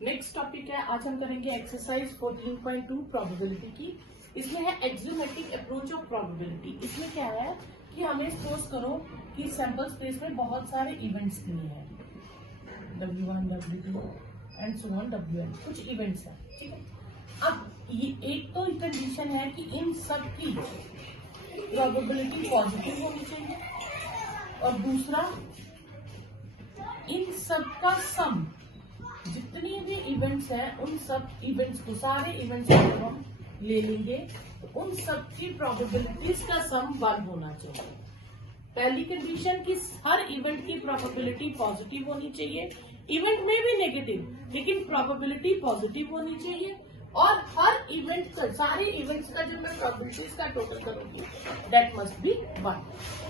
Next topic है, आज हम करेंगे एक्सरसाइज 14.2 प्रोबेबिलिटी की। इसमें है एक्सियोमेटिक अप्रोच ऑफ प्रोबेबिलिटी। इसमें क्या है कि हमें सपोज करो कि सैंपल स्पेस में बहुत सारे इवेंट्स दिए हैं, W1, W2 and so on WN, कुछ इवेंट्स हैं, ठीक है। अब ये एक तो कंडीशन है कि इन सब की प्रोबेबिलिटी पॉजिटिव होनी चाहिए, और दूसरा इन सब का सम, जितनी भी इवेंट्स हैं उन सब इवेंट्स को, सारे इवेंट्स को जब हम ले लेंगे तो उन सब की प्रोबेबिलिटीज का सम 1 होना चाहिए। पहली कंडीशन कि हर इवेंट की प्रोबेबिलिटी पॉजिटिव होनी चाहिए, इवेंट में भी नेगेटिव, लेकिन प्रोबेबिलिटी पॉजिटिव होनी चाहिए। और हर इवेंट का, सारे इवेंट्स का जब मैं प्रोबेबिलिटीज का टोटल करूंगी दैट मस्ट बी 1,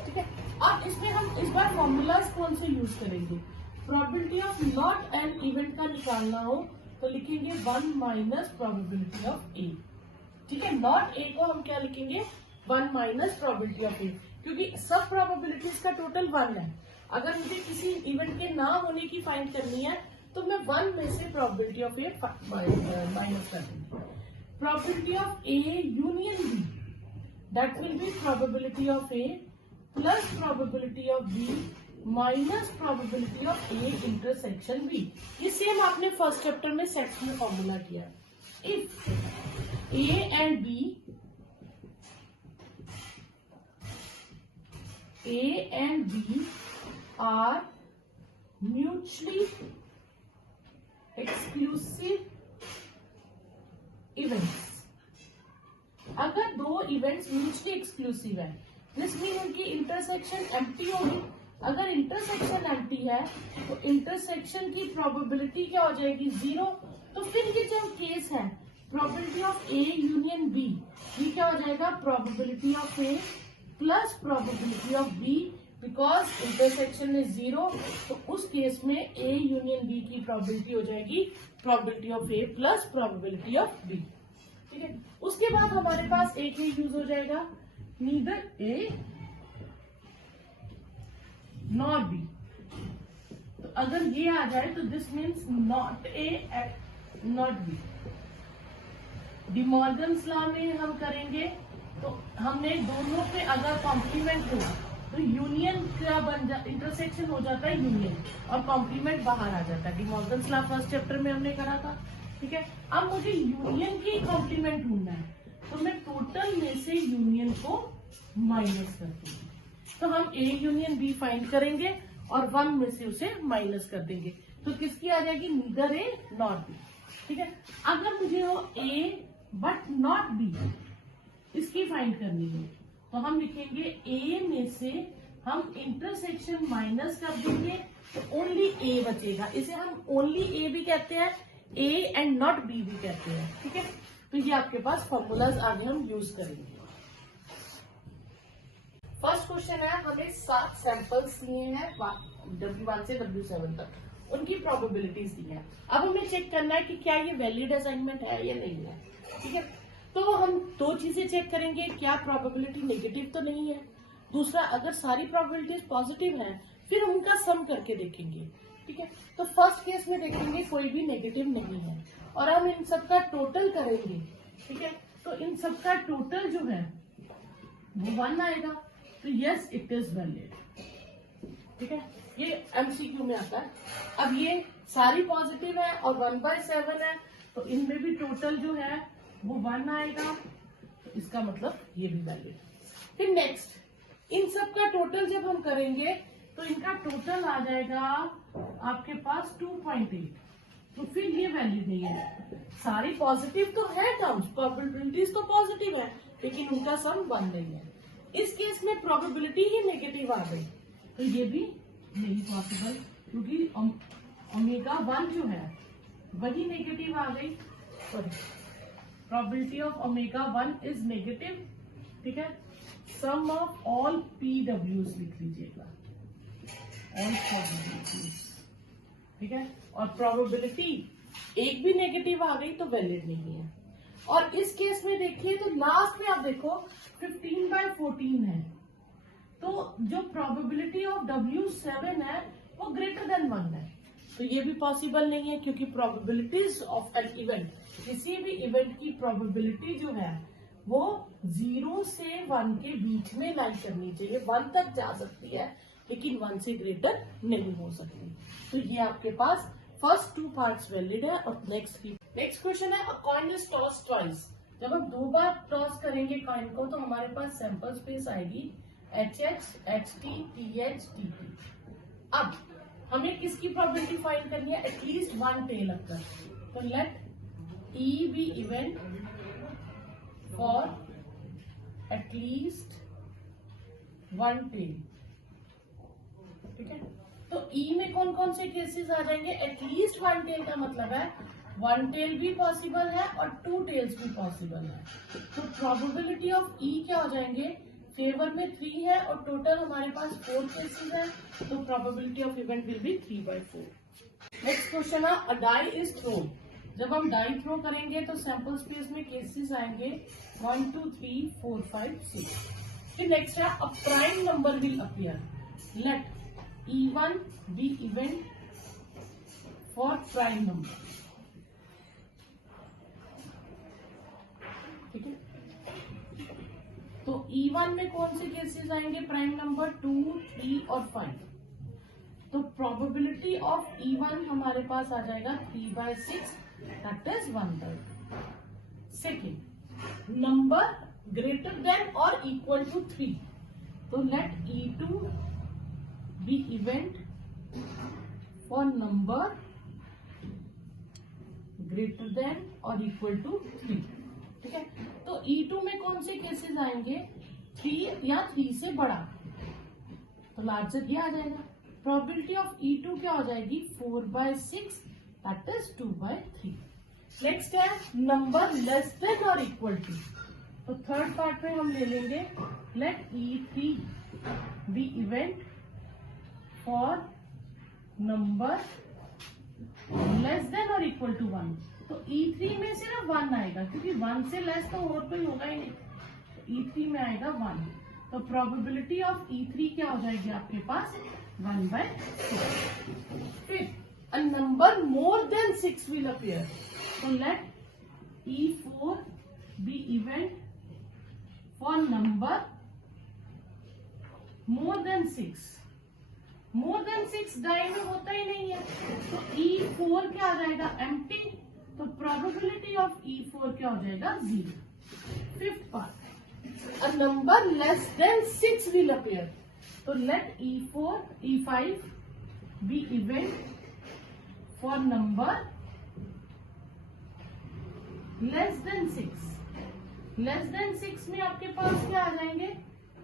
ठीक है। अब इसमें हम इस बार फॉर्मूलाज कौन से यूज करेंगे? Probability of not an event का निकालना हो तो लिखेंगे 1 माइनस प्रोबेबिलिटी ऑफ ए, ठीक है। नॉट ए को हम क्या लिखेंगे? 1 माइनस प्रोबेबिलिटी ऑफ ए, क्योंकि सब प्रोबेबिलिटीज का टोटल 1 है। अगर मुझे किसी इवेंट के ना होने की फाइंड करनी है तो मैं 1 में से प्रोबेबिलिटी ऑफ ए माइनस कर दूंगी। Probability of A union B, that will be probability of A plus probability of B minus probability of A intersection B. ये सेम आपने फर्स्ट चैप्टर में सेट्स में फॉर्मूला किया। If A and B are mutually exclusive events, अगर दो events mutually exclusive है this mean उनकी intersection empty होगी। अगर इंटरसेक्शन एम्प्टी है तो इंटरसेक्शन की प्रोबेबिलिटी क्या हो जाएगी? 0। तो फिर ये जो केस है probability of A union B, ये क्या हो जाएगा? Probability of A plus probability of B, because intersection में 0, तो उस केस में ए यूनियन बी की प्रोबेबिलिटी हो जाएगी probability of A plus probability of B, ठीक है। उसके बाद हमारे पास एक ही यूज हो जाएगा, नीदर ए नॉट बी। तो अगर ये आ जाए तो this means not A and not B. De Morgan's law में हम करेंगे तो हमने दोनों पे अगर कॉम्प्लीमेंट हुआ तो यूनियन क्या बन जा, इंटरसेक्शन हो जाता है यूनियन, और कॉम्प्लीमेंट बाहर आ जाता है। डिमॉर्गन्स लॉ फर्स्ट चैप्टर में हमने करा था, ठीक है। अब मुझे यूनियन की कॉम्प्लीमेंट ढूंढना है तो मैं टोटल में से यूनियन को माइनस कर दूंगी। तो हम ए यूनियन बी फाइंड करेंगे और 1 में से उसे माइनस कर देंगे, तो किसकी आ जाएगी? नीदर ए नॉट बी, ठीक है। अगर मुझे हो ए बट नॉट बी, इसकी फाइंड करनी है तो हम लिखेंगे ए में से हम इंटरसेक्शन माइनस कर देंगे तो ओनली ए बचेगा। इसे हम ओनली ए भी कहते हैं, ए एंड नॉट बी भी कहते हैं, ठीक है। तो ये आपके पास फॉर्मूलाज आगे हम यूज करेंगे। फर्स्ट क्वेश्चन है, हमें 7 सैंपल्स दिए हैं W1 से W7 तक, उनकी प्रोबेबिलिटीज दी है। अब हमें चेक करना है कि क्या ये वैलिड असाइनमेंट है या नहीं है, ठीक है। तो हम 2 चीजें चेक करेंगे, क्या प्रोबेबिलिटी नेगेटिव तो नहीं है, दूसरा अगर सारी प्रोबेबिलिटीज पॉजिटिव है फिर हम उनका सम करके देखेंगे, ठीक है। तो फर्स्ट केस में देखेंगे कोई भी नेगेटिव नहीं है और हम इन सबका टोटल करेंगे, ठीक है। तो इन सबका टोटल जो है वो 1 आएगा, तो यस इट इज वैलिड, ठीक है। ये एमसीक्यू में आता है। अब ये सारी पॉजिटिव है और 1/7 है, तो इनमें भी टोटल जो है वो 1 आएगा, तो इसका मतलब ये भी वैलिड। फिर नेक्स्ट, इन सब का टोटल जब हम करेंगे तो इनका टोटल आ जाएगा आपके पास 2.8, तो फिर ये वैलिड नहीं है। सारी पॉजिटिव तो है टर्म्स, प्रोबेबिलिटीज तो पॉजिटिव है, लेकिन उनका सम 1 नहीं है। इस केस में प्रोबेबिलिटी ही नेगेटिव आ गई, तो ये भी नहीं पॉसिबल, क्योंकि ओमेगा 1 जो है वही नेगेटिव आ गई। Sorry, probability of omega 1 is negative, ठीक है। सम ऑफ ऑल PWs लिख लीजिएगा, ऑल प्रोबेबिलिटीज, ठीक है। और प्रोबेबिलिटी एक भी नेगेटिव आ गई तो वैलिड नहीं है। और इस केस में देखिए तो लास्ट में आप देखो 15/14 है, तो जो प्रोबेबिलिटी ऑफ W7 है वो ग्रेटर देन 1 है, तो ये भी पॉसिबल नहीं है, क्योंकि प्रोबेबिलिटीज ऑफ एन इवेंट, किसी भी इवेंट की प्रोबेबिलिटी जो है वो 0 से 1 के बीच में लाई करनी चाहिए। 1 तक जा सकती है लेकिन 1 से ग्रेटर नहीं हो सकती। तो ये आपके पास फर्स्ट 2 पार्ट्स वैलिड है। और नेक्स्ट क्वेश्चन है, अ कॉइन इज टॉस ट्वाइस। जब हम 2 बार टॉस करेंगे कॉइन को तो हमारे पास सैंपल स्पेस आएगी HH, HT, TH, TT। अब हमें किसकी प्रोबेबिलिटी फाइंड करनी है? At least 1 tail occur. तो let E be event for at least 1 tail. ठीक है, तो E में कौन कौन से केसेस आ जाएंगे? एटलीस्ट 1 टेल का मतलब है 1 टेल भी पॉसिबल है और 2 टेल्स भी पॉसिबल है। तो प्रोबेबिलिटी ऑफ E क्या हो जाएंगे? फेवर में 3 है और टोटल हमारे पास 4 केसेस है, तो probability of event will be 3/4। Next question है, अ डाई इज थ्रोन। जब हम डाई थ्रो करेंगे तो सैंपल स्पेस में केसेस आएंगे 1 2 3 4 5 6। फिर नेक्स्ट है, a prime number will appear. Let E1 be event for prime number. ठीक है, तो E1 में कौन से केसेस आएंगे? प्राइम नंबर 2 3 और 5। तो प्रोबेबिलिटी ऑफ E1 हमारे पास आ जाएगा 3/6, that is 1/2। Second, number greater than और इक्वल टू 3। तो let E2 be event for number greater than और इक्वल टू 3। ठीक है, तो E2 में कौन से केसेस आएंगे? 3 या 3 से बड़ा, तो लार्जर ये आ जाएगा। प्रोबेबिलिटी ऑफ E2 क्या हो जाएगी? 4/6, दैट इज 2/3। नेक्स्ट है, नंबर लेस देन और इक्वल टू। तो थर्ड पार्ट में हम ले लेंगे let E3 be event for number less than और इक्वल टू 1। तो E3 में सिर्फ 1 आएगा, क्योंकि 1 से लेस तो और कोई होगा ही नहीं। तो E3 में आएगा 1, तो प्रोबेबिलिटी ऑफ E3 क्या हो जाएगी आपके पास? 1/6। फिर a number more than 6 will appear. तो let E4 be event for number more than 6। More than 6 die में होता ही नहीं है, तो E4 क्या आ जाएगा? एम्प्टी। तो प्रोबेबिलिटी ऑफ E4 क्या हो जाएगा? 0। Fifth part, a number less than 6 will appear. तो let E5 be event for number less than 6। Less than 6 में आपके पास क्या आ जाएंगे?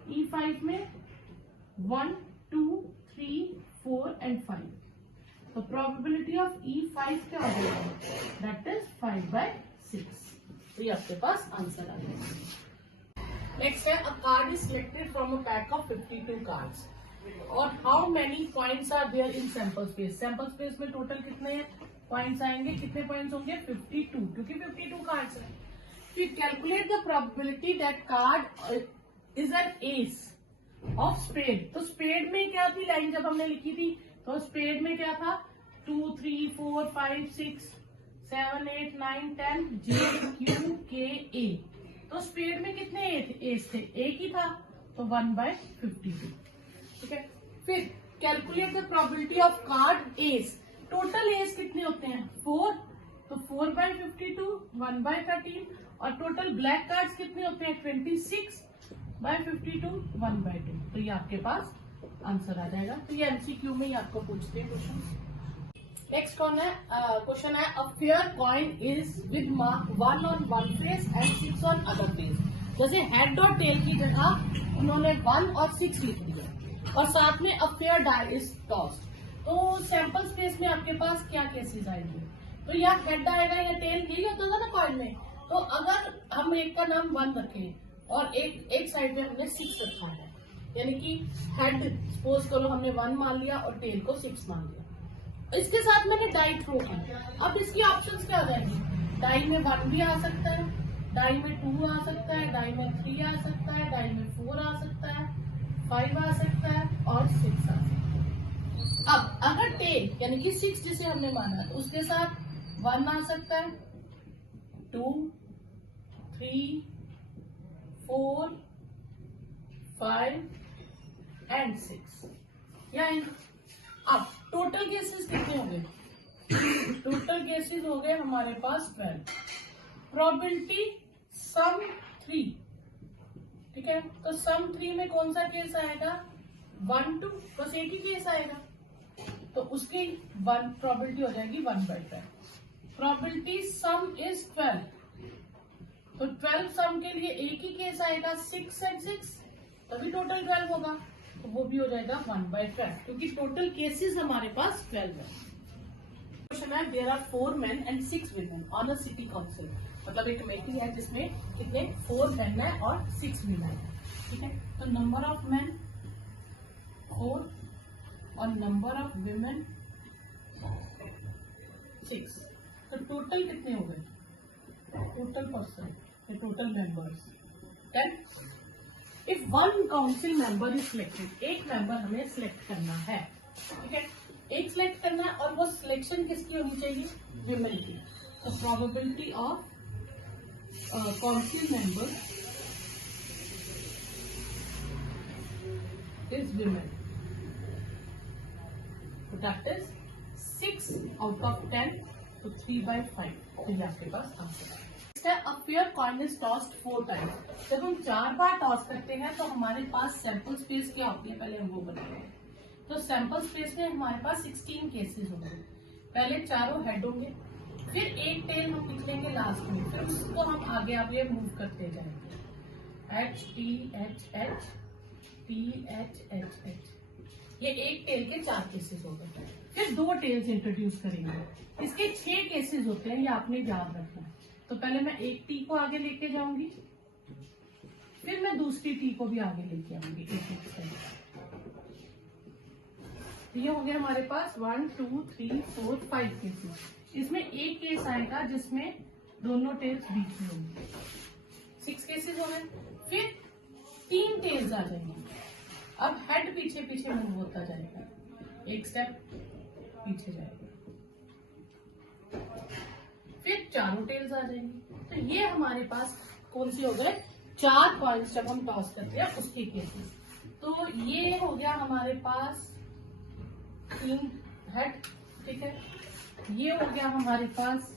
E5 में 1 2 3 4 एंड 5। तो प्रोबेबिलिटी ऑफ E5 क्या हो जाएगा? That is 5/6। तो ये आपके पास आंसर आ जाएगा। नेक्स्ट है, a card is selected from a pack of 52 cards और how many points are there in sample space. Sample space में टोटल कितने पॉइंट्स आएंगे? कितने पॉइंट्स होंगे? 52, क्योंकि 52 कार्ड्स है। फिर calculate the probability that card is an ace of spade. तो स्पेड में क्या थी लाइन जब हमने लिखी थी? तो स्पेड में क्या था? 2 3 4 5 6 7 8 9 10 JQKA। तो स्पेड में कितने एस थे? एक ही था, तो 1/52। ठीक है, फिर calculate the probability of card S. Total S कितने होते हैं? 4, तो 4/52 1/13। और टोटल ब्लैक कार्ड्स कितने होते हैं? 26/52 1/2। तो ये आपके पास आंसर आ जाएगा। तो ये एमसीक्यू में ही आपको पूछते हैं क्वेश्चन। नेक्स्ट कौन है? क्वेश्चन है, a fair coin is with mark 1 on one face and 6 on other face. जैसे हेड और टेल की जगह उन्होंने 1 और 6 लिख दिया और साथ में a fair die is tossed. तो सैंपल स्पेस में आपके पास क्या केसेस आएंगे? तो या हेड आएगा या टेल, यही होता था ना कॉइन में। तो अगर हम एक का नाम 1 रखें और एक साइड में हमने 6 रखा है, यानी कि हेड सपोज करो हमने 1 मान लिया और टेल को 6 मान लिया, इसके साथ मैंने डाई थ्रो की। अब इसकी ऑप्शंस क्या हो जाएंगी? डाई में 1 भी आ सकता है, डाई में 2 आ सकता है, डाई में 3 आ सकता है, डाई में 4 आ सकता है, 5 आ सकता है और 6 आ सकता है। अब अगर टेल यानी कि 6 जिसे हमने माना तो उसके साथ 1 आ सकता है, 2, 3, 4, 5 एंड 6 या अब टोटल केसेस कितने हो गए? टोटल केसेस हो गए हमारे पास 12। प्रोबेबिलिटी सम 3, ठीक है। तो सम 3 में कौन सा केस आएगा? 1, 2, बस एक ही केस आएगा, तो उसकी प्रोबेबिलिटी हो जाएगी 1/12। प्रोबेबिलिटी सम इज 12, तो 12 सम के लिए एक ही केस आएगा 6 एंड 6, तभी टोटल 12 होगा, तो वो भी हो जाएगा 1/12, क्योंकि टोटल केसेस हमारे पास 12 है। क्वेश्चन है, there are 4 men and 6 women on a city council, मतलब एक कमेटी है जिसमें कितने 4 men है और 6 women है, ठीक है। तो नंबर ऑफ men 4 और नंबर ऑफ women 6, तो टोटल कितने हो गए? Total person, total members 10। If one council member is selected, एक मेंबर हमें सिलेक्ट करना है, ठीक है, एक सिलेक्ट करना है, और वो सिलेक्शन किसकी होनी चाहिए? विमेन की। तो probability of council member is women, तो दैट इज 6 आउट ऑफ 10, तो 3/5, तो ये आपके पास आंसर है। A fair coin is tossed 4 times, जब हम 4 बार टॉस करते हैं तो हमारे पास सैंपल स्पेस क्या होती है, पहले हम वो बनाते हैं। तो सैंपल स्पेस में हमारे पास 16 केसेस होंगे, पहले चारों हेड होंगे, फिर एक टेल हम लिख लेंगे लास्ट में, फिर उसको हम आगे आगे मूव करते जाएंगे, H T H H T H H H, ये एक टेल के 4 केसेस हो गए। फिर 2 टेल्स इंट्रोड्यूस करेंगे, इसके 6 केसेस होते हैं, ये आपने याद रखना है। तो पहले मैं एक टी को आगे लेके जाऊंगी, फिर मैं दूसरी टी को भी आगे लेके आऊंगी एक से। ये हो गया हमारे पास 1 2 3 4 5 केसेस। इसमें एक केस आएगा जिसमें दोनों टेल्स बीच में होंगे, 6 केसेस हो गए। फिर 3 टेल्स आ जाएंगे, अब हेड पीछे पीछे मूव होता जाएगा, एक स्टेप पीछे जाएगा, फिर चारों टेल्स आ जाएंगी। तो ये हमारे पास कौन सी हो गए? 4 कॉइन्स जब हम टॉस करते हैं उसके केसेस। तो ये हो गया हमारे पास 3 हेड, ठीक है। ये हो गया हमारे पास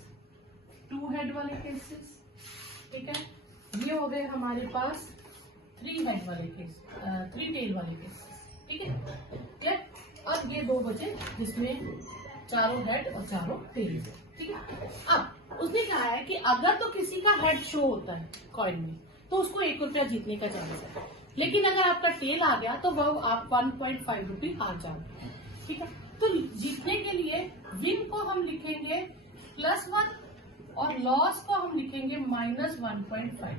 2 हेड वाले केसेस, ठीक है। ये हो गए हमारे पास 3 हेड वाले केस, 3 टेल वाले केसेस, ठीक है। अब ये 2 बचे जिसमें चारों हेड और चारों टेल, ठीक है। अब उसने कहा है कि अगर तो किसी का हेड शो होता है कॉइन में तो उसको 1 रुपया जीतने का चांस है, लेकिन अगर आपका टेल आ गया तो वह आप 1.5 रुपये हार जाओगे, ठीक है। तो जीतने के लिए विन को हम लिखेंगे +1 और लॉस को हम लिखेंगे -1.5,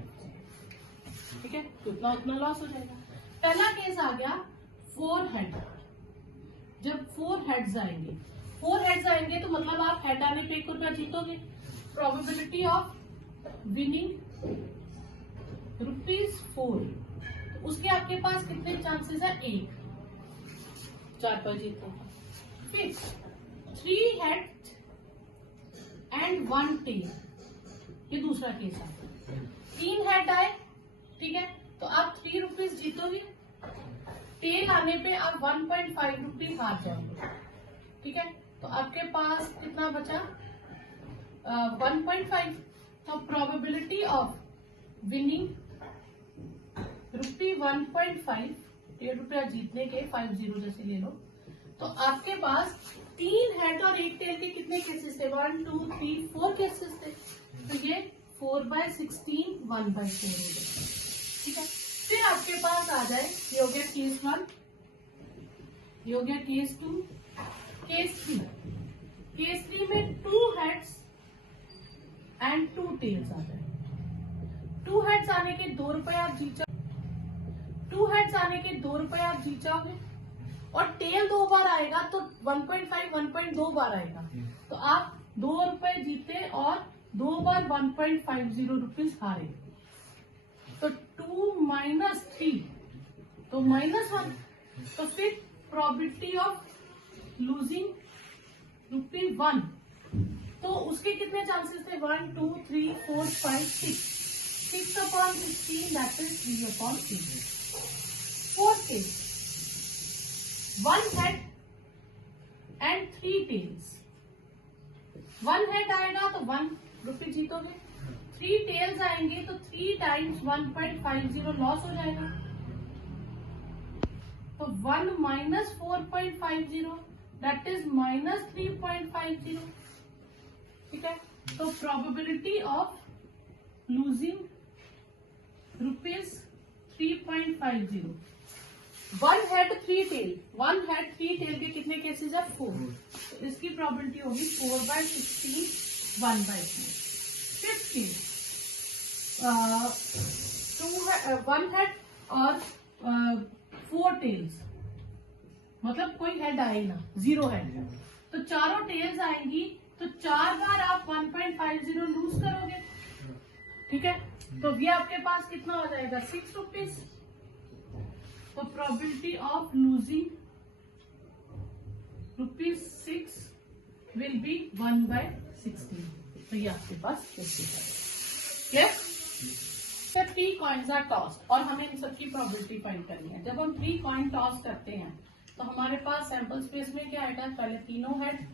ठीक है। तो उतना लॉस हो जाएगा। पहला केस आ गया 4 हेड, जब 4 हेड्स आएंगे, 4 हेड्स आएंगे तो मतलब आप हेड आने पे 1 रुपया जीतोगे। प्रोबेबिलिटी ऑफ विनिंग ₹4, तो उसके आपके पास कितने चांसेस है? 1, 4 पर जीतने का। फिर 3 हेड एंड 1 टेल, ये दूसरा केस है। 3 हेड आए, ठीक है, तो आप 3 रुपीज जीतोगे, टेल आने पे आप 1.5 रुपये हार जाओगे, ठीक है। तो आपके पास कितना बचा? 1.5। तो प्रोबेबिलिटी ऑफ विनिंग ₹1.5, 1.5 रुपया जीतने के, 50 जैसे ले लो, तो आपके पास 3 हेड और 1 टेल के कितने केसेस थे? 1 2 3 4 केसेस थे, तो ये 4/16 1/4 हो गया, ठीक है। फिर आपके पास आ जाए, ये हो गया केस 1, ये हो गया केस 2, केस 3। केस 3 में 2 हेड्स एंड 2 टेल्स आ जाए। 2 हेड्स आने के 2 रुपए आप जीत जाओगे, 2 हेड्स आने के 2 रुपए आप जीत जाओगे, और टेल 2 बार आएगा तो 1.5 1.2 बार आएगा, तो आप 2 रुपए जीते और 2 बार 1.50 रुपीज हारे। तो 2 - 3 तो -1, तो फिर प्रोबेबिलिटी ऑफ लूजिंग ₹1, तो उसके कितने चांसेस थे? 1 2 3 4 5 6 upon 16, that is 3 upon 3. Fourth case, 1 head and 3 tails. 1 head आएगा तो ₹1 जीतोगे, 3 tails आएंगे तो 3 times 1.50 लॉस हो जाएगा, तो 1 minus 4.50, that is minus 3.50. ठीक है, तो probability of losing ₹3.50. 1 head 3 tail, 1 head 3 tail के कितने केसेस है? 4. तो इसकी प्रोबेबिलिटी होगी 4/16 1/4. 15 1 head और 4 tails, मतलब कोई हेड आए ना, 0 हेड, तो चारों टेल्स आएंगी, तो 4 बार आप 1.50 लूज करोगे. ठीक है, तो ये आपके पास कितना हो जाएगा? ₹6. तो probability of losing ₹6 will be 1/16. तो ये आपके पास 50 है. फिर 3 कॉइन्स आर टॉस्ड और हमें इन सबकी प्रोबेबिलिटी फाइंड करनी है. जब हम 3 कॉइन टॉस करते हैं तो हमारे पास सैंपल स्पेस में क्या आएगा? पहले तीनों हेड,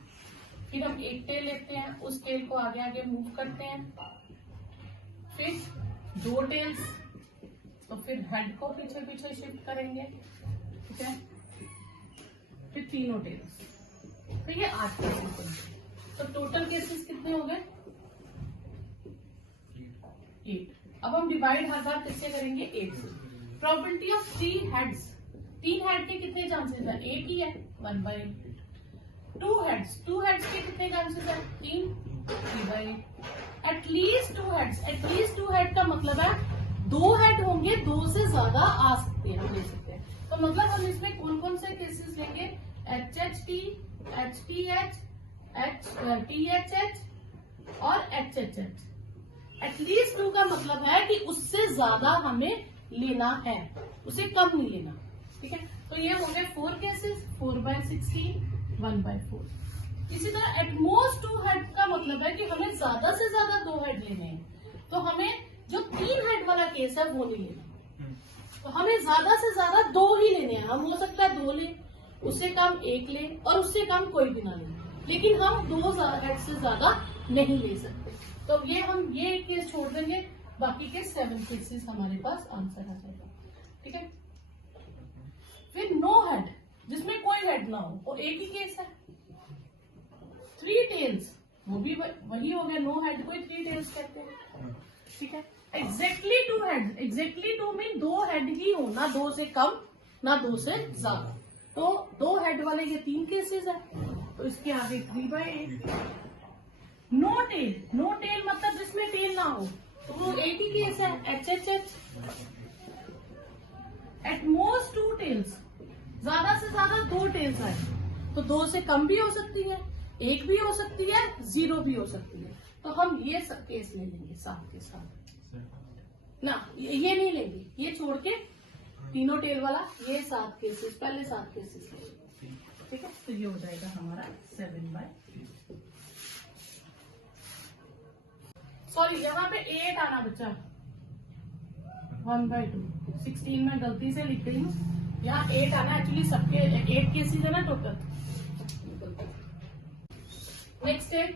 फिर हम एक टेल लेते हैं, उस टेल को आगे आगे मूव करते हैं, फिर 2 टेल्स, तो फिर हेड को पीछे पीछे शिफ्ट करेंगे. ठीक है, फिर तीनों टेल्स. तो ये 8 केसेस. तो टोटल केसेस कितने हो गए? 8. अब हम डिवाइड हर बार किससे करेंगे? 8 से. प्रोबेबिलिटी ऑफ 3 हेड्स, 3 हेड के कितने चांसेस है? 1 ही है, 1/8. 2 हेड्स, 2 हेड्स के कितने चांसेस है? 3, 3/8. एटलीस्ट 2 हेड्स, एटलीस्ट 2 हेड का मतलब है 2 हेड होंगे, 2 से ज्यादा आ सकते हैं, ले सकते हैं. तो मतलब हम इसमें कौन कौन से केसेस लेंगे? HHT, HTH, THH और HHH. एटलीस्ट 2 का मतलब है कि उससे ज्यादा हमें लेना है, उसे कम नहीं लेना. ठीक है, तो ये हो गए 4 केसेस, 4/16 1/4. इसी तरह एटमोस्ट 2 हेड का मतलब है कि हमें ज्यादा से ज्यादा 2 हेड लेने हैं, तो हमें जो 3 हेड वाला केस है वो नहीं लेना, तो हमें ज्यादा से ज्यादा 2 ही लेने हैं. हम हो सकता है 2 लें, उससे कम 1 लें और उससे कम कोई भी ना लें, लेकिन हम 2 हेड से ज्यादा नहीं ले सकते. तो ये एक केस छोड़ देंगे, बाकी के 7 केसेस हमारे पास आंसर आ जाएगा. ठीक है, फिर नो हेड, जिसमें कोई हेड ना हो, वो एक ही केस है. 3 टेल्स, वो भी वही हो गया, नो हेड को 3 टेल्स कहते हैं. ठीक है, एग्जैक्टली 2 हेड, एग्जैक्टली 2 में 2 हेड ही हो, ना 2 से कम ना 2 से ज्यादा. तो 2 हेड वाले ये 3 केसेस है, तो इसके आगे 3/8. नो टेल, नो टेल मतलब जिसमें टेल ना हो, तो वो एक ही केस है, HHH. एट मोस्ट 2 टेल्स, ज्यादा से ज्यादा 2 टेल्स आए, तो 2 से कम भी हो सकती है, 1 भी हो सकती है, 0 भी हो सकती है. तो हम ये सब केस ले लेंगे साथ के साथ ना, ये नहीं लेंगे, ये छोड़ के तीनों टेल वाला ये 7 केसेस, पहले 7 केसेस लेंगे. ठीक है, तो ये हो जाएगा हमारा 7/3. सॉरी, यहाँ पे 8 आना बच्चा, 1/2. 16 में गलती से लिख गई हूँ, यहाँ 8 आना. एक्चुअली सबके 8 केसेस है ना टोटल. नेक्स्ट है,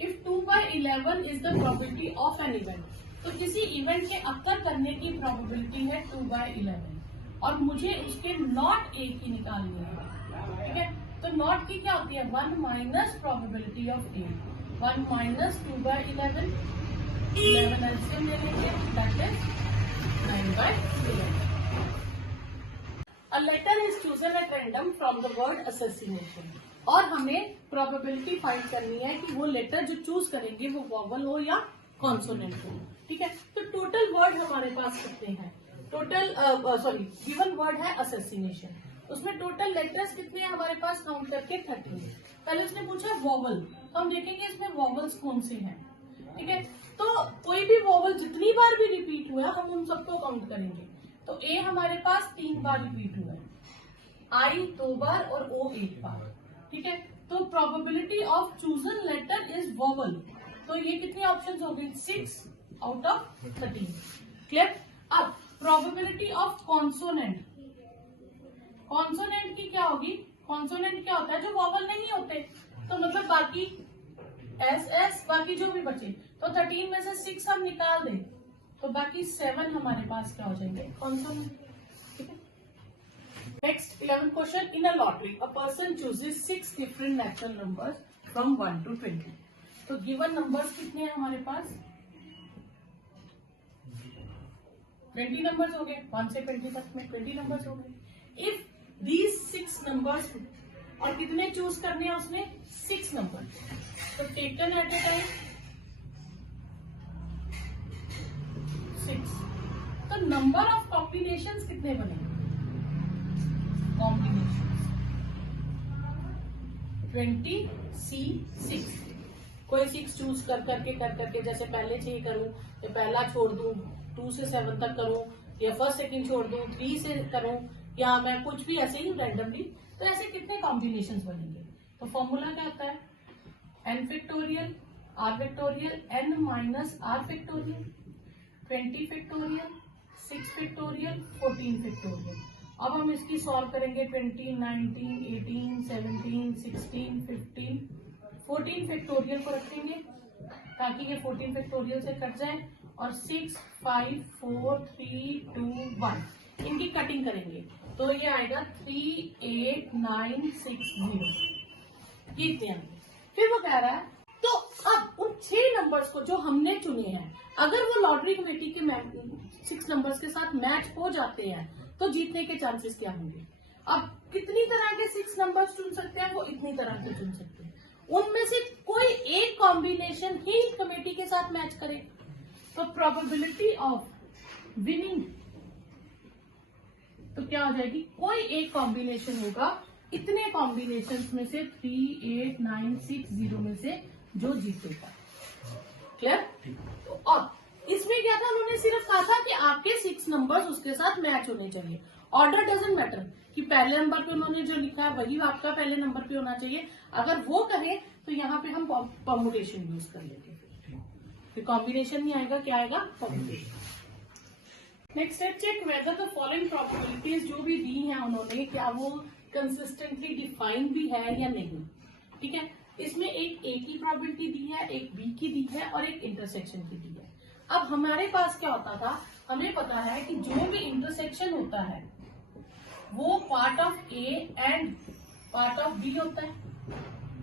if 2/11 is the probability of an event. तो किसी इवेंट के अक्कर करने की प्रोबेबिलिटी है 2/11 और मुझे उसके नॉट एक ही निकालनी है. ठीक है, तो नॉट की क्या होती है? 1 minus probability of 8, 1 minus 2/11, 11 LCM ले लेंगे, that is 9/11. A letter is chosen at random from the word assassination. और हमें प्रोबेबिलिटी फाइंड करनी है कि वो लेटर जो चूज करेंगे वो वॉवल हो या कॉन्सोनेंट हो. ठीक है, तो टोटल वर्ड हमारे पास कितने हैं? टोटल गिवन वर्ड है असैसिनेशन, उसमें टोटल लेटर्स कितने हैं हमारे पास? काउंट करके 30. पहले उसने पूछा वॉवल, तो हम देखेंगे इसमें वॉवल्स कौन से हैं. ठीक है, तो कोई भी वॉवल जितनी बार भी रिपीट हुआ हम उन सबको काउंट करेंगे. तो ए हमारे पास 3 बार रिपीट हुआ है, आई 2 बार और ओ 1 बार. ठीक है, तो probability of chosen letter is vowel, तो ये कितने ऑप्शंस हो गए? 6 आउट ऑफ 13। क्लियर? अब प्रोबेबिलिटी ऑफ कॉन्सोनेंट, कॉन्सोनेंट की क्या होगी? कॉन्सोनेंट क्या होता है? जो वोवल नहीं होते, तो मतलब बाकी एस एस बाकी जो भी बचे, तो 13 में से 6 हम निकाल दें तो बाकी 7 हमारे पास क्या हो जाएंगे? कॉन्सोनेंट। ठीक है, next 11th question, in a lottery a person chooses 6 different natural numbers from 1 to 20। तो गिवन नंबर्स कितने हैं हमारे पास? 20 नंबर्स हो गए, 1 से 20 तक में 20 नंबर्स हो गए। इफ दीज 6 नंबर्स, और कितने चूज करने हैं उसने? 6 नंबर, तो टेकन एट ए टाइम 6, तो नंबर ऑफ कॉम्बिनेशंस कितने बनेंगे? कॉम्बिनेशंस 20C6, कोई 6 चूज कर करके जैसे पहले 6 करूं या पहला छोड़ दूं, 2 से 7 तक करूं, या फर्स्ट सेकंड छोड़ दूं, 3 से करूं, या मैं कुछ भी ऐसे ही रैंडमली, तो ऐसे कितने कॉम्बिनेशंस बनेंगे? तो फॉर्मूला क्या होता है? n factorial r factorial n minus r factorial, 20 factorial, 6 factorial, 14 factorial. अब हम इसकी सॉल्व करेंगे 20, 19, 18, 17, 16, 15, 14 फैक्टोरियल को रखेंगे ताकि ये 14 फैक्टोरियल से कट जाए, और 6, 5, 4, 3, 2, 1 इनकी कटिंग करेंगे, तो ये आएगा 3, 8, 9, 6, 0। ये इतने आएंगे। फिर वो कह रहा है, तो अब उन 6 नंबर्स को जो हमने चुने हैं, अगर वो लॉटरी कमेटी के 6 नंबर्स के साथ मैच हो जाते हैं तो जीतने के चांसेस क्या होंगे? अब कितनी तरह के 6 नंबर्स चुन सकते हैं? वो इतनी तरह से चुन सकते हैं, उनमें से कोई एक कॉम्बिनेशन ही कमेटी के साथ मैच करे, तो प्रोबेबिलिटी ऑफ विनिंग तो क्या हो जाएगी? कोई एक कॉम्बिनेशन होगा इतने कॉम्बिनेशंस में से 3, 8, 9, 6, 0 में से जो जीतेगा। क्लियर? तो अब इसमें क्या था? उन्होंने सिर्फ कहा था कि आपके 6 नंबर्स उसके साथ मैच होने चाहिए। ऑर्डर डजंट मैटर कि पहले नंबर पे उन्होंने जो लिखा है वही आपका पहले नंबर पे होना चाहिए। अगर वो कहे तो यहाँ पे हम परमुटेशन यूज कर लेंगे, फिर कॉम्बिनेशन नहीं आएगा, क्या आएगा? परमुटेशन। नेक्स्ट है, check whether the following probabilities जो भी दी हैं उन्होंने, क्या वो कंसिस्टेंटली डिफाइंड भी है या नहीं। ठीक है, इसमें एक ए की प्रोबेबिलिटी दी है, एक बी की दी है और एक इंटरसेक्शन की दी है। अब हमारे पास क्या होता था? हमें पता है कि जो भी इंटरसेक्शन होता है वो part of A and part of B होता है,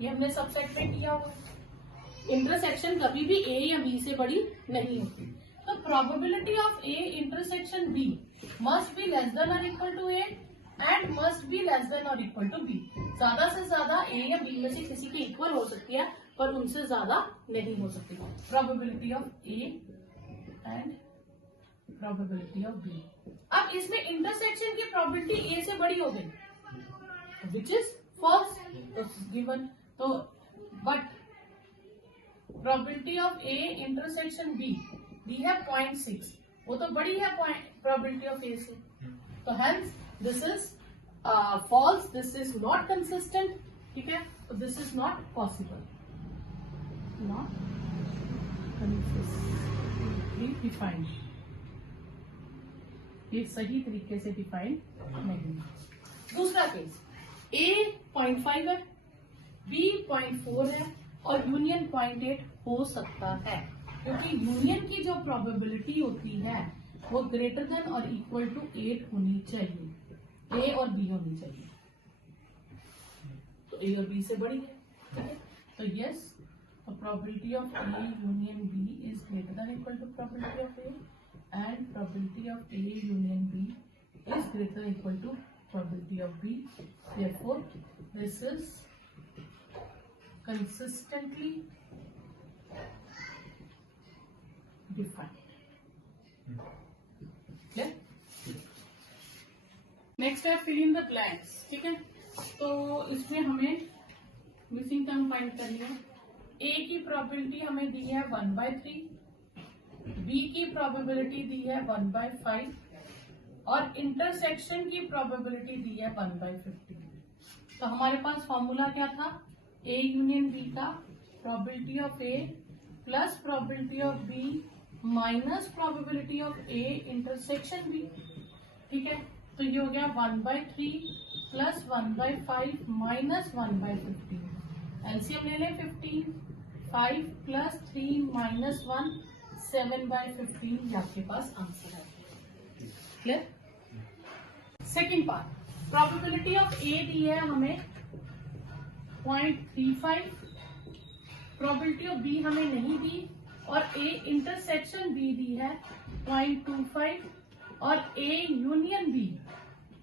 ये हमने सबसेट में किया हुआ है। इंटरसेक्शन कभी भी ए या बी से बड़ी नहीं होती, तो probability of A intersection B must be less than और equal to A and must be less than और इक्वल टू बी। ज्यादा से ज्यादा ए या बी में से किसी की इक्वल हो सकती है, पर उनसे ज्यादा नहीं हो सकती। Probability of A and probability of B. अब इसमें इंटरसेक्शन की प्रोबेबिलिटी ए से बड़ी हो गई, विच इज फॉल्स, तो गिवन, तो but probability of A intersection be the है 0.6, वो तो बड़ी है प्रोबेबिलिटी ऑफ ए से, तो hence this is false, this is not consistent. ठीक है, तो this is not possible, not consistently defined, ये सही तरीके से डिफाइन नहीं। दूसरा केस, ए 0.5 है, बी 0.4 है और यूनियन 0.8 हो सकता है, क्योंकि यूनियन की जो प्रोबेबिलिटी होती है वो ग्रेटर देन और इक्वल टू 8 होनी चाहिए, ए और बी होनी चाहिए, तो ए और बी से बड़ी है। ठीक है, तो yes, probability of A union B is greater than equal to probability of A and probability of A union B is greater than equal to probability of B. Therefore, this is consistently defined. Clear? Next है fill in the blanks. ठीक है, तो इसमें हमें missing term find करनी है। A की probability हमें दी है 1/3, बी की प्रोबेबिलिटी दी है 1/5 और इंटरसेक्शन की प्रोबेबिलिटी दी है 1/50। तो हमारे पास फॉर्मूला क्या था, ए यूनियन बी का probability of A plus probability of B minus probability of A intersection B. ठीक है, तो ये हो गया 1/3 प्लस 1/5 माइनस 1/15। एलसीएम ले लें 15, 5 प्लस 3 माइनस 1 7/15। ये आपके पास आंसर है। Clear. Second part, probability of A दी है हमें 0.35, प्रोबेबिलिटी ऑफ बी हमें नहीं दी, और ए इंटरसेक्शन बी दी है 0.25, और ए यूनियन बी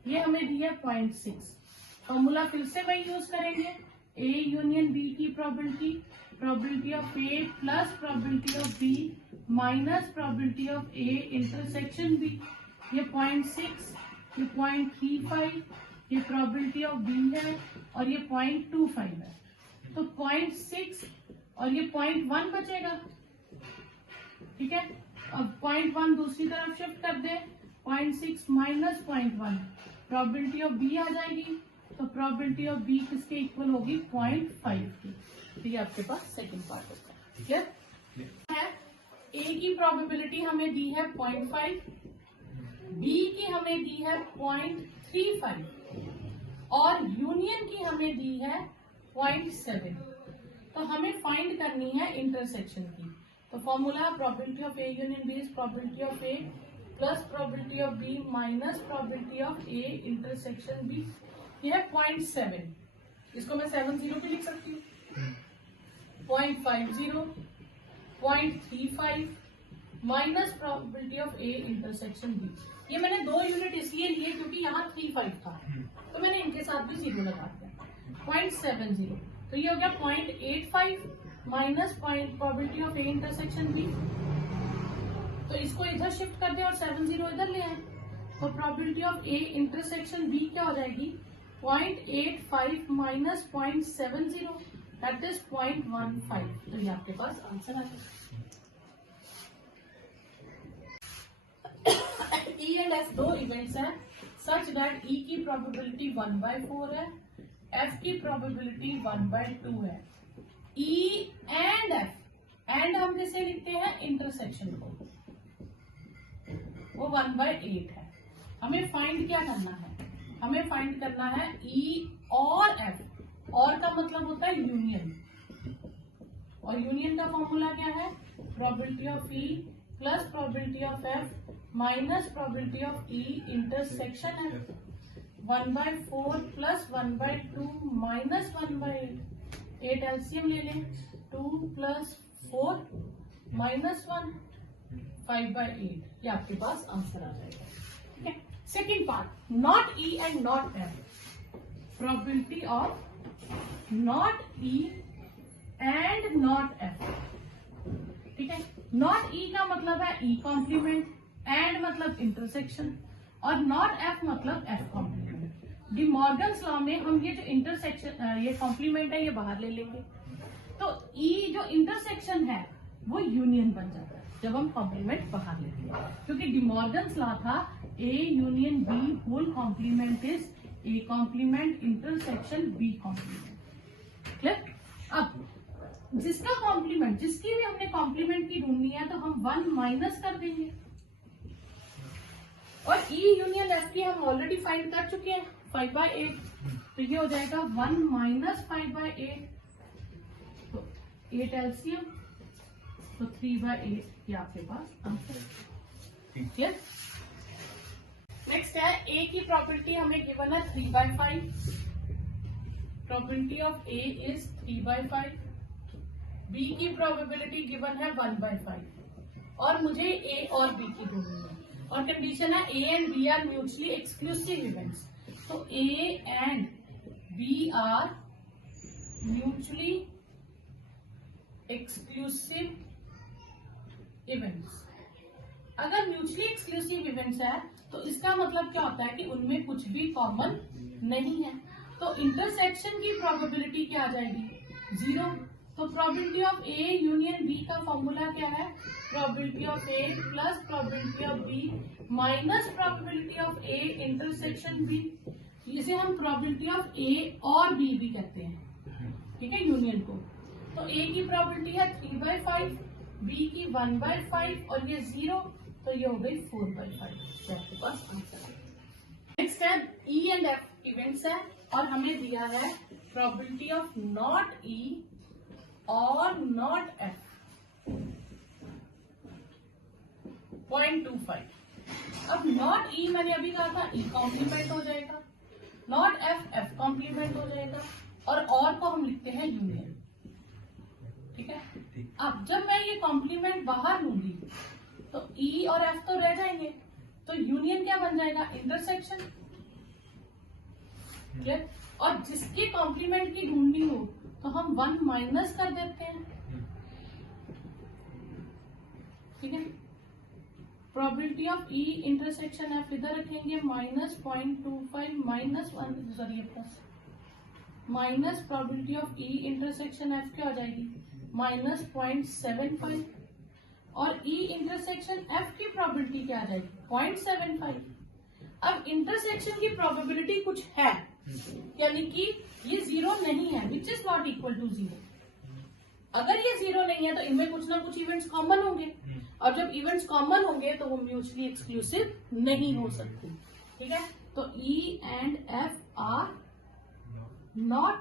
ये हमें दी है 0.6। फॉर्मूला फिर से वही यूज करेंगे, ए यूनियन बी की probability, probability of A plus probability of B minus probability of A intersection B. ये 0.6, ये 0.35, ये प्रोबेबिलिटी ऑफ बी है, और ये 0.25 है। तो 0.6 और ये 0.1 बचेगा। ठीक है, अब 0.1 दूसरी तरफ शिफ्ट कर दे, 0.6 माइनस 0.1 प्रोबेबिलिटी ऑफ बी आ जाएगी, तो प्रोबेबिलिटी ऑफ बी किसके इक्वल होगी, 0.5 की। तो ये आपके पास सेकंड पार्ट होता है। क्लियर है। ए की प्रोबेबिलिटी हमें दी है 0.5, बी की हमें दी है 0.35, और यूनियन की हमें दी है 0.7। तो हमें फाइंड करनी है इंटरसेक्शन की। तो formula probability of A union B is probability of A plus probability of B minus probability of A intersection B. ये है 0.7, इसको मैं 70 पे लिख सकती हूँ। 0.50, 0.35 minus probability of A intersection B. ये मैंने 2 यूनिट इसलिए लिए क्योंकि यहाँ 35 था, तो मैंने इनके साथ भी 0 लगा दिया। 0.70, तो ये हो गया 0.85 minus probability of A intersection B. तो इसको इधर शिफ्ट कर दे और 70 इधर ले आए, तो probability of A intersection B क्या हो जाएगी, 0.85 माइनस 0.70, दैट इज 0.15। तो ये आपके पास आंसर आ जाएगा। ई एंड एफ दो इवेंट्स हैं सच दैट ई की प्रोबेबिलिटी 1/4 है, एफ की प्रोबेबिलिटी 1/2 है। ई एंड एफ, एंड हम किसे लिखते हैं, इंटरसेक्शन को, वो 1/8 है। हमें फाइंड क्या करना है, हमें फाइंड करना है ई और एफ। और का मतलब होता है यूनियन, और यूनियन का फॉर्मूला क्या है, probability of E plus probability of F minus probability of E intersection है। 1/4 प्लस 1/2 माइनस 1/8, 8 एलसीएम ले लें, 2 प्लस 4 माइनस 1, 5/8। ये आपके पास आंसर आ जाएगा। ठीक है, second part, not E and not F, probability of not E and not F. ठीक है, नॉट ई का मतलब है ई कॉम्प्लीमेंट, एंड मतलब इंटरसेक्शन, और नॉट एफ मतलब F complement. De Morgan's law में हम ये जो इंटरसेक्शन, ये कॉम्प्लीमेंट है, ये बाहर ले लेंगे, तो ई जो इंटरसेक्शन है वो यूनियन बन जाता है जब हम कॉम्प्लीमेंट बाहर लेते हैं, क्योंकि डी मॉर्गन्स लॉ था A union B whole complement is A complement intersection B complement. Clear. अब जिसका कॉम्प्लीमेंट, जिसकी भी हमने कॉम्प्लीमेंट की ढूंढनी है, तो हम 1 माइनस कर देंगे, और ई यूनियन एफ की हम ऑलरेडी फाइंड कर चुके हैं 5/8, तो ये हो जाएगा 1 माइनस 5/8, तो 8 एलसीएम, तो 3/8। ये आपके पास आंसर है। क्लियर। नेक्स्ट है ए की प्रॉपर्टी हमें गिवन है 3/5, probability of A is 3/5, B की प्रोबेबिलिटी गिवन है 1/5, और मुझे ए और बी की ढूंढनी है, और कंडीशन है A and B are mutually exclusive events. तो A and B are mutually exclusive events. अगर म्यूचुअली एक्सक्लूसिव इवेंट्स है तो इसका मतलब क्या होता है कि उनमें कुछ भी कॉमन नहीं है, तो इंटरसेक्शन की प्रोबेबिलिटी क्या आ जाएगी, 0। तो probability of A union B का फॉर्मूला क्या है, probability of A plus probability of B minus probability of A intersection B. इसे हम प्रोबेबिलिटी ऑफ ए और बी भी कहते हैं, ठीक है, यूनियन को। तो ए की प्रोबेबिलिटी है 3/5, बी की 1/5 और ये 0, तो ये हो गई 4/5। आपके पास आंसर है। नेक्स्ट है ई एंड एफ इवेंट्स है और हमें दिया है प्रोबेबिलिटी ऑफ नॉट ई और नॉट एफ 0.25। अब नॉट ई मैंने अभी कहा था ई कॉम्प्लीमेंट हो जाएगा, नॉट एफ एफ कॉम्प्लीमेंट हो जाएगा और को हम लिखते हैं यूनियन, ठीक है। अब जब मैं ये कॉम्प्लीमेंट बाहर लूंगी तो ई और एफ तो रह जाएंगे, तो यूनियन क्या बन जाएगा, इंटरसेक्शन, क्लियर। और जिसके कॉम्प्लीमेंट की ढूंढनी हो तो हम 1 माइनस कर देते हैं, ठीक है। Probability of E intersection F इधर रखेंगे -0.25 -1 sorry plus minus probability of E intersection F क्या हो जाएगी -0.75 और ई इंटरसेक्शन एफ की प्रोबेबिलिटी क्या आ जाएगी 0.75। अब इंटरसेक्शन की प्रोबेबिलिटी कुछ है, यानी कि ये 0 नहीं है, which is not equal to 0। अगर ये 0 नहीं है तो इनमें कुछ ना कुछ इवेंट्स कॉमन होंगे, और जब इवेंट्स कॉमन होंगे तो वो म्यूचुअली एक्सक्लूसिव नहीं हो सकते, ठीक है। तो E and F R not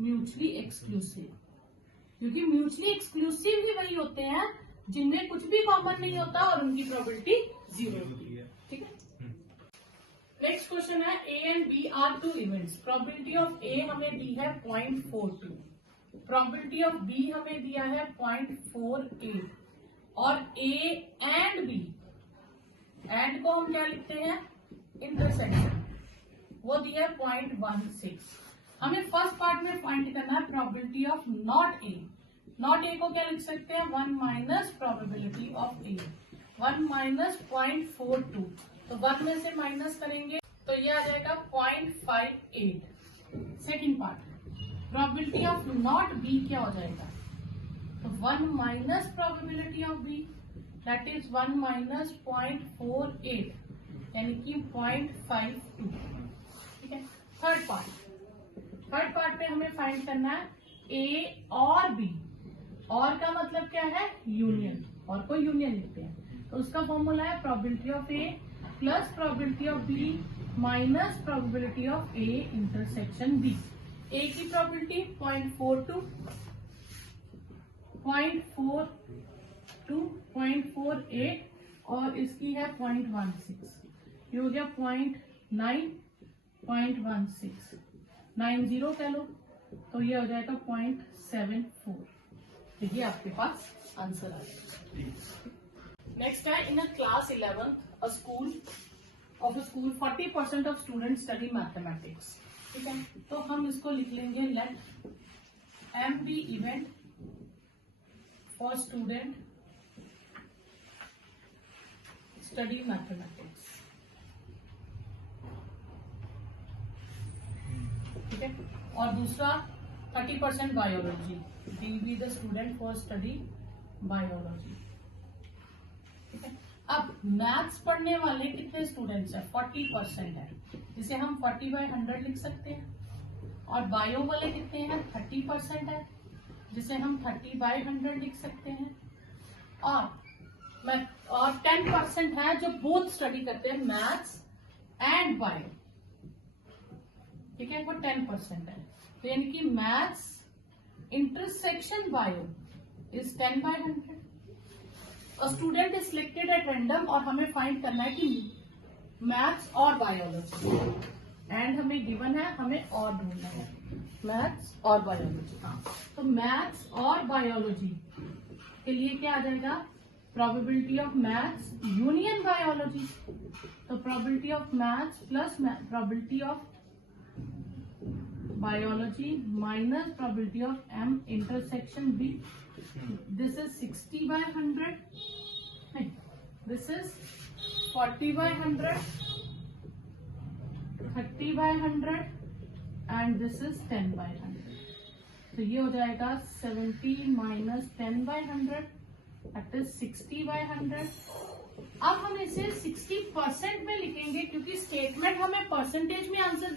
mutually exclusive, क्योंकि म्यूचुअली एक्सक्लूसिव ही वही होते हैं जिनमें कुछ भी कॉमन नहीं होता और उनकी प्रोबेबिलिटी 0 होती है, ठीक है। नेक्स्ट क्वेश्चन है A and B are two events. Probability of A हमें दी है 0.42, प्रोबेबिलिटी ऑफ बी हमें दिया है 0.48 और ए एंड बी, एंड को हम क्या लिखते हैं इंटरसेक्शन, वो दिया है 0.16। हमें फर्स्ट पार्ट में फाइंड करना है probability of not a. Not a को क्या लिख सकते हैं 1 minus probability of A, 1 minus 0.42, तो 1 में से माइनस करेंगे तो ये आ जाएगा 0.58। Second part probability of not B क्या हो जाएगा, तो 1 minus probability of B that is 1 minus 0.48 यानी कि 0.52, ठीक है। थर्ड पार्ट पे हमें फाइंड करना है ए और बी, और का मतलब क्या है यूनियन, और को यूनियन लिखते हैं, तो उसका फॉर्मूला है probability of A plus probability of B minus probability of A intersection B. A की प्रोबेबिलिटी 0.42, 0.48 और इसकी है 0.16, ये हो गया 0.9, 0.16, 90 कह लो, तो ये हो जाएगा 0.74। देखिए आपके पास आंसर आ जाएगा। नेक्स्ट है इन अ class 11 a school 40% of students study mathematics, ठीक है। तो हम इसको लिख लेंगे let M be event for student study mathematics, ठीक है। और दूसरा 30% biology, D be the student for study biology, ठीक है। अब मैथ्स पढ़ने वाले कितने स्टूडेंट्स हैं 40% है, जिसे हम 40/100 लिख सकते हैं, और बायो वाले कितने हैं 30% है, जिसे हम 30/100 लिख सकते हैं, और 10% है जो बोथ स्टडी करते हैं मैथ्स एंड बायो, ठीक है, वो 10% है। तो यानी कि maths intersection bio is 10/100। Student is selected at random और हमें फाइंड करना है कि मैथ्स और बायोलॉजी, एंड हमें गिवन है, हमें और ढूंढना है मैथ्स और बायोलॉजी। हाँ, तो मैथ्स और बायोलॉजी के लिए क्या आ जाएगा probability of maths union biology, तो probability of maths plus probability of biology minus probability of M intersection B. This is 60/100. This is 40/100, 30/100 and this is 10/100. तो ये हो जाएगा 70 minus 10/100 that is 60/100 अब हम इसे 60% में लिखेंगे, क्योंकि स्टेटमेंट हमें परसेंटेज में आंसर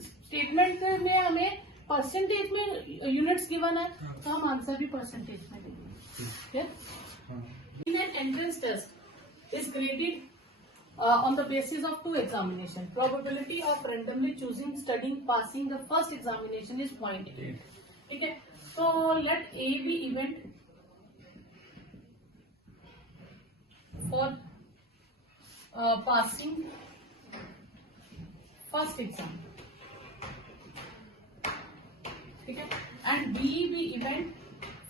स्टेटमेंट में हमें परसेंटेज में यूनिट्स गिवन है, तो हम आंसर भी परसेंटेज में देंगे। In an entrance test is graded on the basis of 2 examination. Probability of randomly choosing studying passing the first examination is 0.8. ठीक है, तो let A be event for passing first exam, ठीक है, and B be event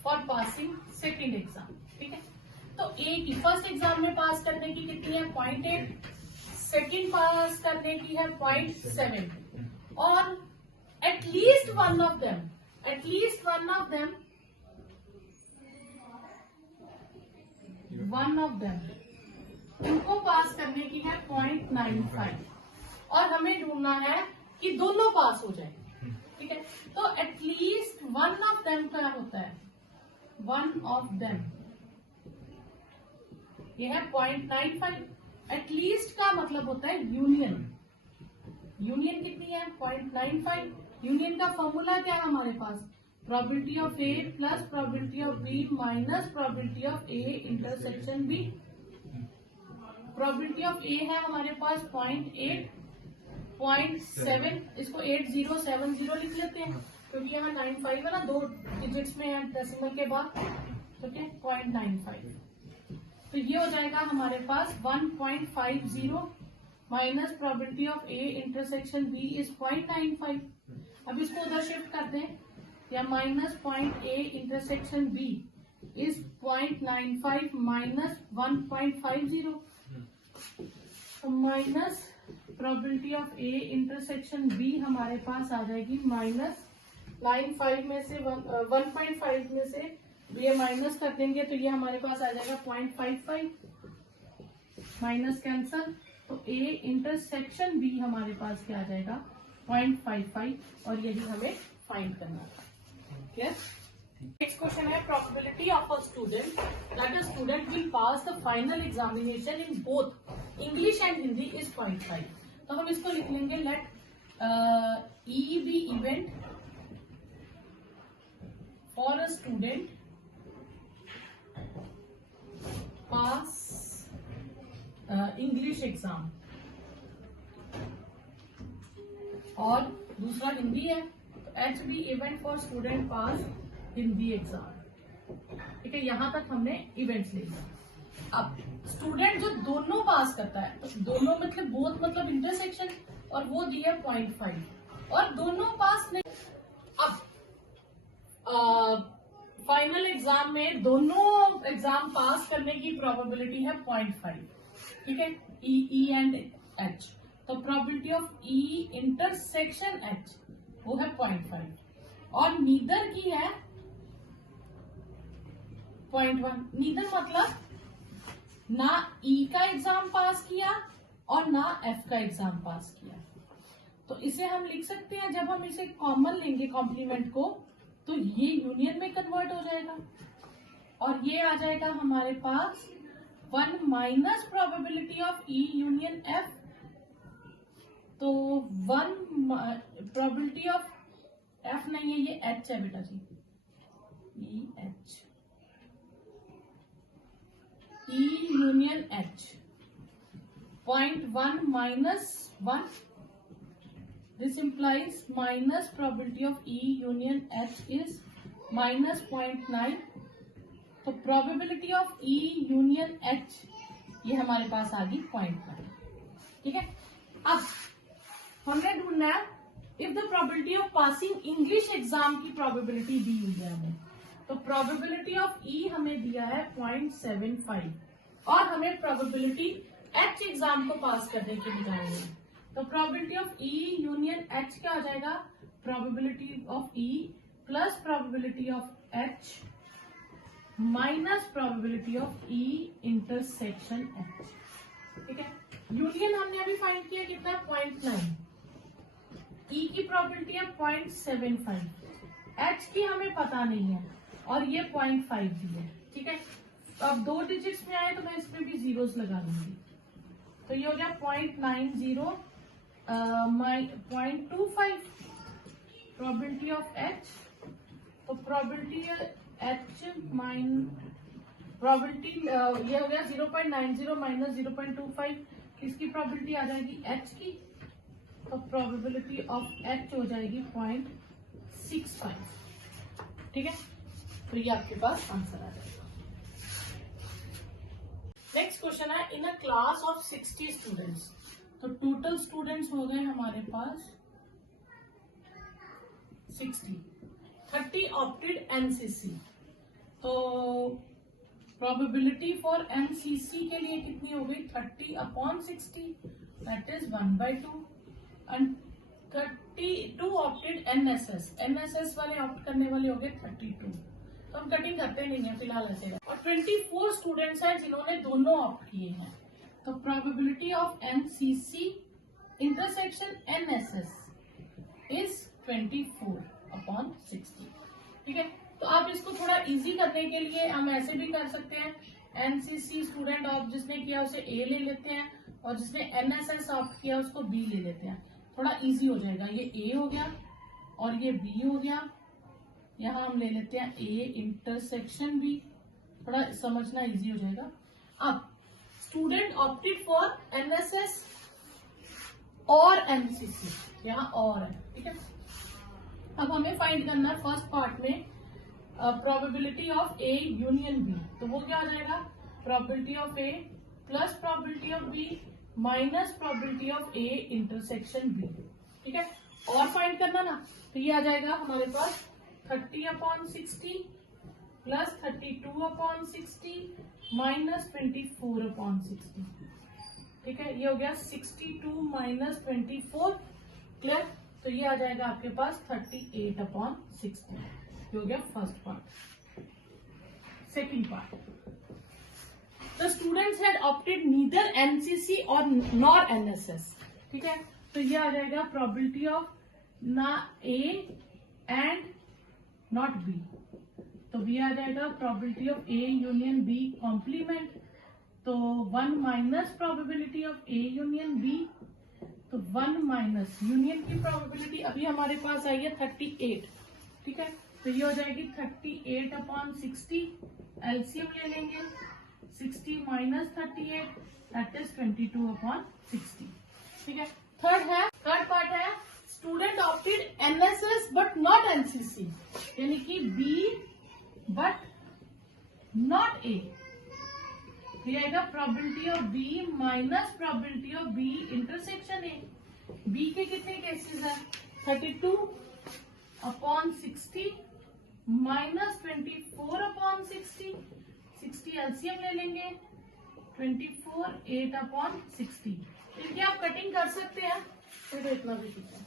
for passing second exam. ठीक है, तो ए की first exam में पास करने की कितनी है 0.8, सेकेंड पास करने की है 0.7, और एटलीस्ट वन ऑफ देम उनको पास करने की है 0.95, और हमें ढूंढना है कि दोनों पास हो जाए। ठीक है, तो एटलीस्ट वन ऑफ देम क्या होता है, वन ऑफ देम ये है 0.95। एटलीस्ट का मतलब होता है यूनियन, यूनियन कितनी है 0.95। यूनियन का फॉर्मूला क्या है हमारे पास, probability of A plus probability of B minus probability of A intersection B. Probability of A है हमारे पास 0.8, 0.7, इसको 8070 लिख लेते हैं, क्योंकि यहाँ 95 है ना, 2 डिजिट्स में है डेसिमल के बाद, ठीक है 0.95। तो ये हो जाएगा हमारे पास 1.50 minus probability of A intersection B is 0.95। अब इसको उधर शिफ्ट कर दें, या minus point A intersection B is 0.95 minus 1.50, minus probability of A intersection B हमारे पास आ जाएगी माइनस 95 में से 1.5 में से ये माइनस कर देंगे, तो ये हमारे पास आ जाएगा 0.55, माइनस कैंसल, तो ए इंटरसेक्शन बी हमारे पास क्या आ जाएगा 0.55, और यही हमें फाइंड करना था। क्लियर। नेक्स्ट क्वेश्चन है probability of a student that a student will pass the final examination in both English and Hindi is 0.5। तो हम इसको लिख लेंगे, let E be event for a student pass English exam, और दूसरा हिंदी है, तो H be event for student pass Hindi exam. ठीक है, यहां तक हमने इवेंट्स ले लिया। अब स्टूडेंट जो दोनों पास करता है, तो दोनों मतलब बोथ मतलब इंटरसेक्शन, और वो दिया 0.5, और दोनों पास नहीं। अब फाइनल एग्जाम में दोनों एग्जाम पास करने की प्रोबेबिलिटी है 0.5। ठीक है, ई एंड एच, तो probability of E intersection H वो है 0.5, और नीदर की है 0.1। नीदर मतलब ना ई का एग्जाम पास किया और ना एफ का एग्जाम पास किया। तो इसे हम लिख सकते हैं, जब हम इसे कॉमन लेंगे कॉम्प्लीमेंट को, तो ये यूनियन में कन्वर्ट हो जाएगा, और ये आ जाएगा हमारे पास 1 minus probability of E union F, तो 1 प्रोबेबिलिटी ऑफ एफ नहीं है, ये एच है बेटा जी, E H, E union H 0.1 minus 1, this implies minus probability of E union H is minus 0.9, तो probability of E union H ये हमारे पास आ गई 0.9। ठीक है, अब हमने ढूंढना है if the probability of passing English exam की प्रोबेबिलिटी दी हुई है हमें, तो प्रोबेबिलिटी ऑफ ई हमें दिया है 0.75, और हमें प्रोबेबिलिटी एच एग्जाम को पास करने की बताई है, तो probability of E union H क्या आ जाएगा, probability of E plus probability of H minus probability of E intersection H. ठीक है, यूनियन हमने अभी फाइंड किया कितना 0.9, ई की प्रोबेबिलिटी है 0.75, एच की हमें पता नहीं है, और ये 0.5 दी है। ठीक है, तो अब 2 डिजिट्स में आए तो मैं इसमें भी जीरोस लगा लूंगी। तो ये हो गया 0.90 0.25 प्रोबेबिलिटी ऑफ एच। तो प्रोबेबिलिटी एच प्रोबेबिलिटी ये हो गया 0.90 माइनस 0.25, इसकी प्रोबेबिलिटी आ जाएगी एच की। तो प्रोबेबिलिटी ऑफ एच हो जाएगी 0.65। ठीक है, तो ये आपके पास आंसर आ जाएगा। नेक्स्ट क्वेश्चन है, इन अ क्लास ऑफ 60 स्टूडेंट्स। तो टोटल स्टूडेंट्स हो गए हमारे पास 60, 30 ऑप्टेड एनसीसी। तो प्रोबेबिलिटी फॉर एनसीसी के लिए कितनी हो गई 30/60, that is 1/2। And 32 opted NSS, NSS वाले ऑप्ट करने वाले हो गए 32। तो हम कटिंग करते नहीं है फिलहाल ऐसे। और 24 स्टूडेंट्स हैं जिन्होंने दोनों ऑप्ट किए हैं। तो probability of NCC intersection NSS is 24/60। ठीक है, तो आप इसको थोड़ा इजी करने के लिए हम ऐसे भी कर सकते हैं, एनसीसी स्टूडेंट ऑप्ट जिसने किया उसे ए ले लेते हैं और जिसने एनएसएस ऑप्ट किया उसको बी ले लेते हैं, थोड़ा इजी हो जाएगा। ये ए हो गया और ये बी हो गया, यहां हम ले लेते हैं ए इंटरसेक्शन बी, थोड़ा समझना इजी हो जाएगा। अब स्टूडेंट ऑप्टेड फॉर एनएसएस और एनसीसी, यहाँ और है। ठीक है, अब हमें फाइंड करना है फर्स्ट पार्ट में probability of A union B. तो वो क्या आ जाएगा, probability of A plus probability of B minus probability of A intersection B. ठीक है, और फाइंड करना ना, तो ये आ जाएगा हमारे पास 30/60 प्लस 32/60 माइनस 24/60। ठीक है, ये हो गया 62 माइनस 24। क्लियर, तो ये आ जाएगा आपके पास 38/60। ये हो गया first part. Second part, the students had opted neither NCC और नॉर एनएसएस। ठीक है, तो ये आ जाएगा प्रोबेबिलिटी ऑफ ना ए एंड नॉट बी। तो बी आ जाएगा probability of A union B complement. तो 1 minus probability of A union B, तो 1 माइनस यूनियन की प्रोबेबिलिटी अभी हमारे पास आई है 38। ठीक है, तो ये हो जाएगी 38/60। एलसीएम ले लेंगे, 60 माइनस 38 दैट इज 22/60। ठीक है, थर्ड पार्ट है student opted NSS but not NCC, यानी कि बी बट नॉट ए। ये आएगा probability of B minus probability of B intersection A. B के कितने केसेस हैं 32/60 माइनस 24/60, 60 एलसीएम ले लेंगे, 24 8/60। इनकी आप कटिंग कर सकते हैं, फिर इतना भी ठीक है।